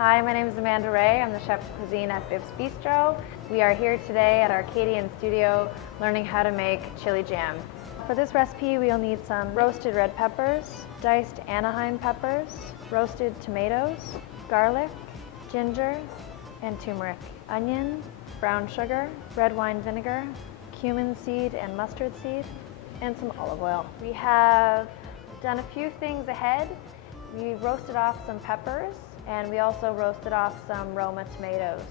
Hi, my name is Amanda Ray. I'm the chef de cuisine at Biff's Bistro. We are here today at our Canadian studio learning how to make chili jam. For this recipe, we'll need some roasted red peppers, diced Anaheim peppers, roasted tomatoes, garlic, ginger, and turmeric, onion, brown sugar, red wine vinegar, cumin seed and mustard seed, and some olive oil. We have done a few things ahead. We roasted off some peppers, and we also roasted off some Roma tomatoes.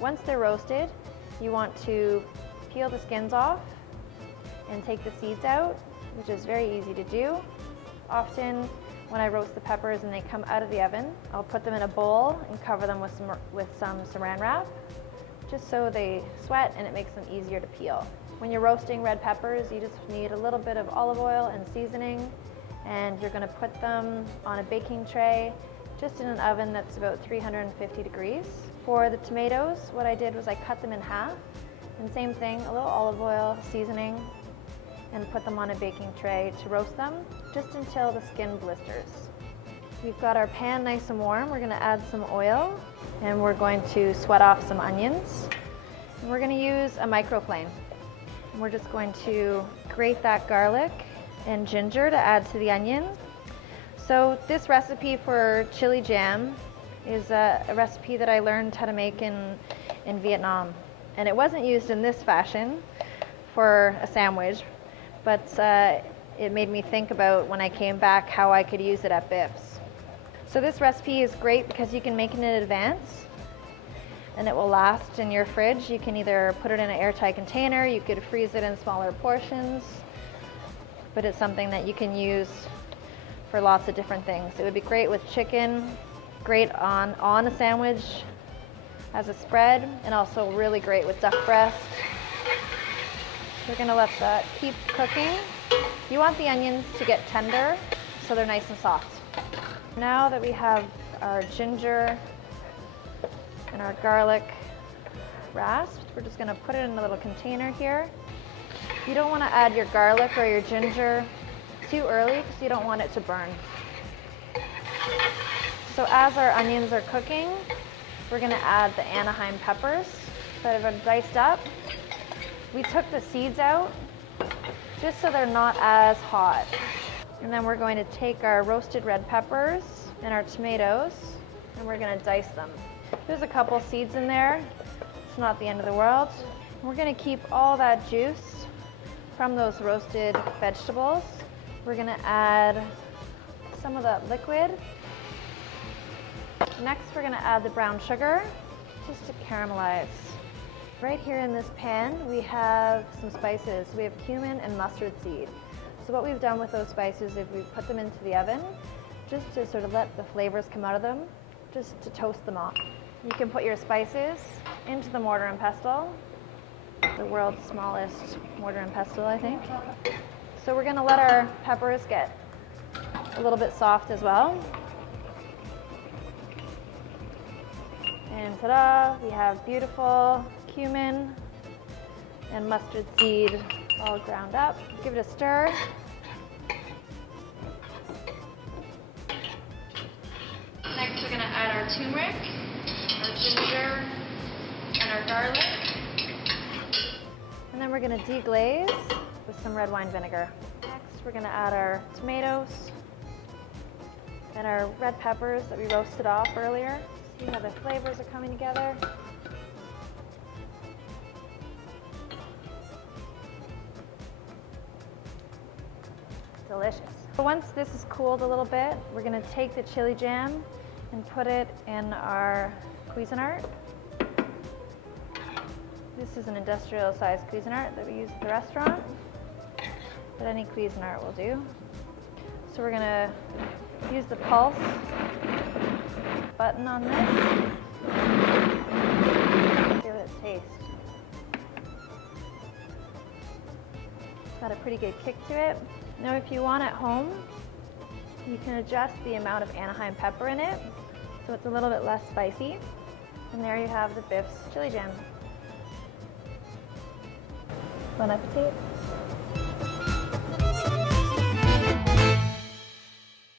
Once they're roasted, you want to peel the skins off and take the seeds out, which is very easy to do. Often when I roast the peppers and they come out of the oven, I'll put them in a bowl and cover them with some saran wrap, just so they sweat and it makes them easier to peel. When you're roasting red peppers, you just need a little bit of olive oil and seasoning, and you're going to put them on a baking tray just in an oven that's about 350 degrees. For the tomatoes, what I did was I cut them in half, and same thing, a little olive oil, seasoning, and put them on a baking tray to roast them just until the skin blisters. We've got our pan nice and warm. We're going to add some oil, and we're going to sweat off some onions. And we're going to use a microflame. And we're just going to grate that garlic and ginger to add to the onion. So this recipe for chili jam is a recipe that I learned how to make in Vietnam. And it wasn't used in this fashion for a sandwich, but it made me think about when I came back how I could use it at Biff's. So this recipe is great because you can make it in advance and it will last in your fridge. You can either put it in an airtight container, you could freeze it in smaller portions, but it's something that you can use for lots of different things. It would be great with chicken, great on a sandwich as a spread, and also really great with duck breast. We're gonna let that keep cooking. You want the onions to get tender so they're nice and soft. Now that we have our ginger and our garlic rasped, we're just gonna put it in a little container here. You don't want to add your garlic or your ginger too early because you don't want it to burn. So as our onions are cooking, we're going to add the Anaheim peppers that have been diced up. We took the seeds out just so they're not as hot. And then we're going to take our roasted red peppers and our tomatoes, and we're going to dice them. There's a couple seeds in there. It's not the end of the world. We're going to keep all that juice from those roasted vegetables. We're going to add some of that liquid. Next, we're going to add the brown sugar just to caramelize. Right here in this pan, we have some spices. We have cumin and mustard seed. So what we've done with those spices is we've put them into the oven just to sort of let the flavors come out of them, just to toast them off. You can put your spices into the mortar and pestle, the world's smallest mortar and pestle, I think. So we're going to let our peppers get a little bit soft as well. And ta-da, we have beautiful cumin and mustard seed all ground up. Give it a stir. Next, we're going to add our turmeric, our ginger, and our garlic. And then we're going to deglaze with some red wine vinegar. Next, we're going to add our tomatoes and our red peppers that we roasted off earlier. See how the flavors are coming together. Delicious. So once this is cooled a little bit, we're going to take the chili jam and put it in our Cuisinart. This is an industrial sized Cuisinart that we use at the restaurant, but any Cuisinart will do. So we're going to use the pulse button on this. Give it a taste. It's got a pretty good kick to it. Now if you want at home, you can adjust the amount of Anaheim pepper in it so it's a little bit less spicy. And there you have the Biff's chili jam. Bon appetit.